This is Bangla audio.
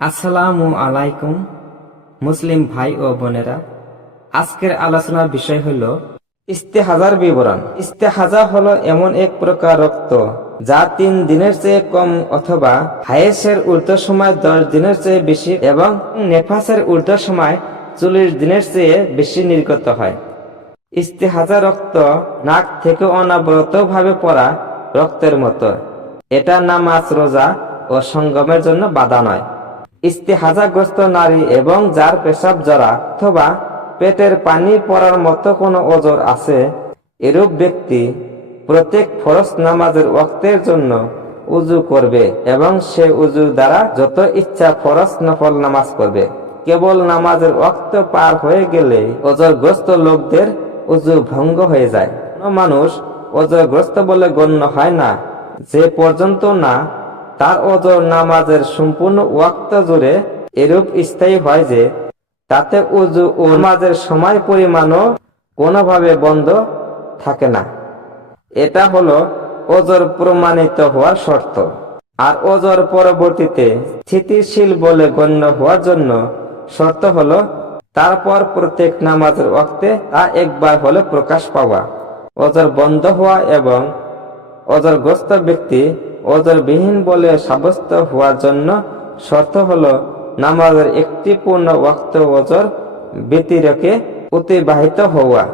আসসালামু আলাইকুম মুসলিম ভাই ও বোনেরা, আজকের আলোচনার বিষয় হল ইস্তেহাজার বিবরণ। ইস্তেহাজা হলো এমন এক প্রকার রক্ত যা 3 দিনের চেয়ে কম অথবা হায়েসের ঊর্ধ্ব সময় 10 দিনের চেয়ে বেশি এবং নেফাসের ঊর্ধ্ব সময় 40 দিনের চেয়ে বেশি নির্গত হয়। ইস্তেহাজা রক্ত নাক থেকে অনবরতভাবে পড়া রক্তের মতো। এটা নামাজ, রোজা ও সঙ্গমের জন্য বাধা নয়। ইস্তেহাজাগ্রস্ত নারী এবং যার পেশাব জরা অথবা পেটের পানি পড়ার মতো কোনো ওজর আছে, এরূপ ব্যক্তি প্রত্যেক ফরজ নামাজের ওয়াক্তের জন্য উজু করবে এবং সে উজুর দ্বারা যত ইচ্ছা ফরজ নফল নামাজ পড়বে। কেবল নামাজের ওয়াক্ত পার হয়ে গেলে ওজরগ্রস্ত লোকদের উজু ভঙ্গ হয়ে যায়। কোনো মানুষ ওজরগ্রস্ত বলে গণ্য হয় না যে পর্যন্ত না তার ওজর নামাজের সম্পূর্ণ ওয়াক্ত জুড়ে এরূপ স্থায়ী হয় যে তাতে উজু ও নামাজের সময় পরিমাণও কোনোভাবে বন্ধ থাকে না। এটা হলো ওজর প্রমাণিত হওয়ার শর্ত। আর ওজর পরবর্তীতে স্থিতিশীল বলে গণ্য হওয়ার জন্য শর্ত হলো তারপর প্রত্যেক নামাজের ওয়াক্তে তা একবার হলে প্রকাশ পাওয়া। ওজর বন্ধ হওয়া এবং ওজরগ্রস্ত ব্যক্তি ওজরবিহীন বলে সাব্যস্ত হওয়ার জন্য শর্ত হলো নামাজের একটি পূর্ণ ওয়াক্ত ওজর ব্যতিরেকে অতিবাহিত হওয়া।